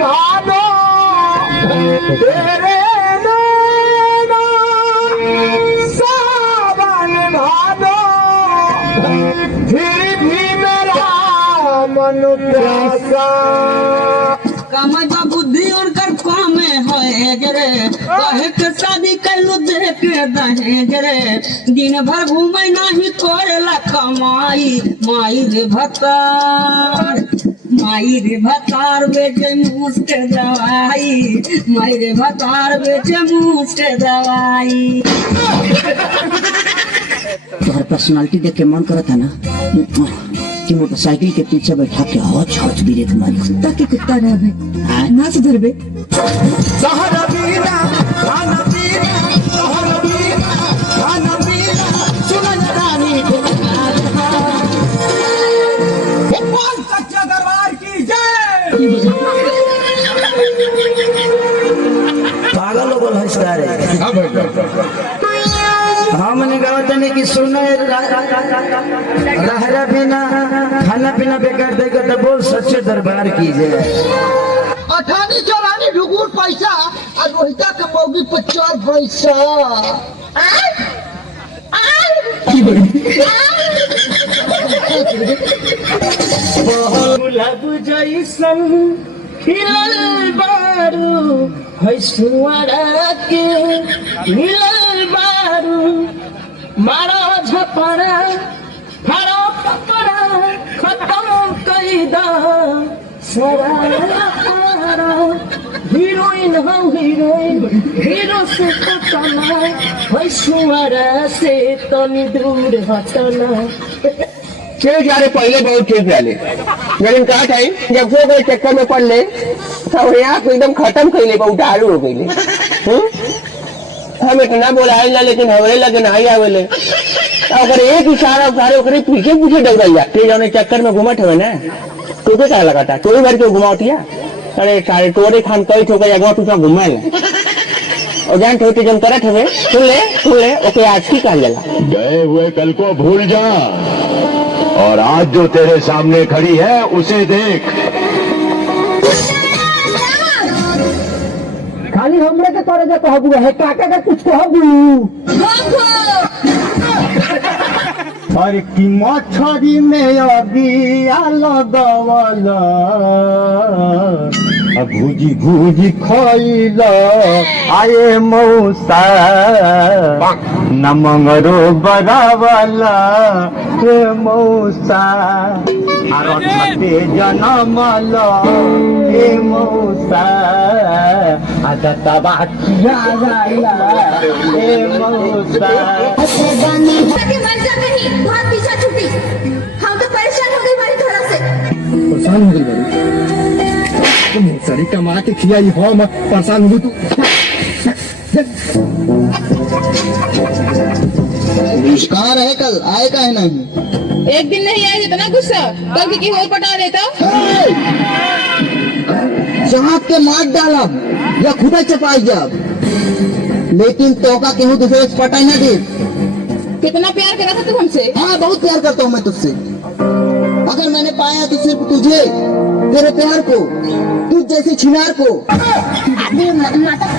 भादो तेरे नैना सावन भादो फिर भी मेरा मन प्यासा कमजा बुद्धि और कर काम है गे कहे के शादी कैलू दे के दहे गे दिन भर घूमे नहीं तोरेला कमाई माई रे भतार बेचे मुफ्त दवाई माई रे भतार बेचे मुफ्त दवाई। तुम्हारा पर्सनालिटी देख के मन करता ना कि मोटरसाइकिल के पीछे बैठा के हौच हौच भी रे तुम्हारी कुत्ता के कुत्ता रह बे ना सुधर बे सहरा बीना खाना पीना सहरा बीना खाना पीना सुनन रानी भगवान सच्चा दरबार की जय। पागल हो गल हंसता रे हमने कहा तने कि सुनो रहरा बिना खाना पीना बेकार देगा तो बोल सच्चे दरबार की जय। अठानी चौरानी ढुकुर पैसा और रोहिता के मौगी पे 4 पैसा गुलाब जैसन खिलल बारू है सुअरा के मिलल बारू मारो झपड़ा फाड़ो कपड़ा खत्म कई दा सारा हीरोइन हम हीरो से पटना है सुअरा से तनी दूर हटना। ठीक यार पहले बहुत ठीक रहे लेकिन कहा था जब से कोई चक्कर में पड़ ले तो यहाँ को एकदम खत्म कर ले बहुत दारू हो गई हम इतना बोला है ना लेकिन हमारे लगे नहीं आवेले अगर एक इशारा उखाड़े ओकरे पीछे पीछे दौड़ल जाते जाने चक्कर में घुमट हुए ना तो क्या लगा था कोई बार क्यों घुमावतिया अरे सारे तोरे खान कई ठोकर जगह पीछा घुमा ले और जान ठोके जम करत हवे सुन ले ओके आज की कहा जाला गए हुए कल को भूल जा और आज जो तेरे सामने खड़ी है उसे देख। खाली हमरे के करे जे कहबू है काका का कुछ कहबू अरे की मछरी में अबिया लगवला भूजी भूजी खइल आए मौसा न मंगरो बरावला हे मौसा आरते जनमल हे मौसा आदता बाकिया गाइला हे मौसा। बहुत पीछा छुट्टी हम तो परेशान हो गए बारी थोड़ा से परेशान हो गई बारी तुम सारी कमा के खिलाई हो मैं परेशान हूँ तू कहाँ रहे कल आए का है नहीं एक दिन नहीं आए इतना गुस्सा कल किसी और पटा देता जहाँ के मार डाला या खुदा चपाई जब लेकिन तो का केहू दूसरे से पटाई ना दे। कितना प्यार करा था तू हमसे। हाँ बहुत प्यार करता हूँ मैं तुझसे अगर मैंने पाया तो सिर्फ तुझे तेरे प्यार को तुझ जैसे छिनार को नाटक